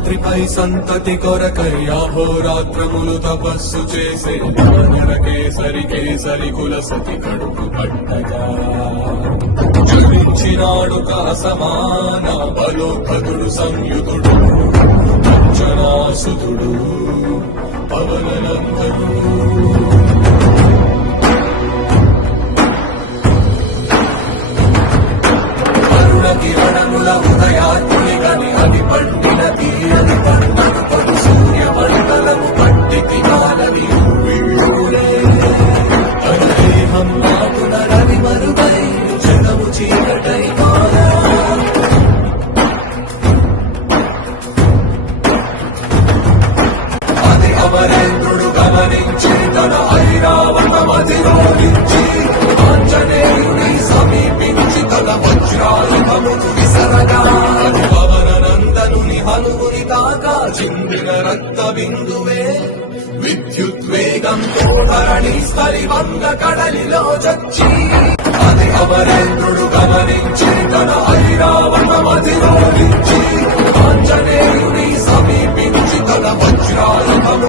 శేషాద్రిపై సంతతి కొరకై అహోరాత్రములు తపస్సు చేసే కేసరి కేసరి కుల సతి కడుపు పట్టగా జరించినాడు సమాన బలోపతుడు సంయుతుడు అంజనాసుతుడు పవనందరు కిరణముల ఉదయాత్రి గని అది పండిన తీరని పంటను పడు సూర్య మండలము పట్టికి కాలని దేహం నాకున రవి మరుగై జగము చీకటై కాదా అది అమరేంద్రుడు గమనించి తన ఐరావతమధిరోహించి ఆంజనేయుని సమీపించి తన వజ్రాయుధము విసరగా పవననందనుని హనుముని తాకా చిందిన రక్త బిందువే విద్యుద్వేగంతో ధరణి స్థలివంగ కడలిలో చచ్చి అది అమరేంద్రుడు గమనించి తన ఐరావతమధిరో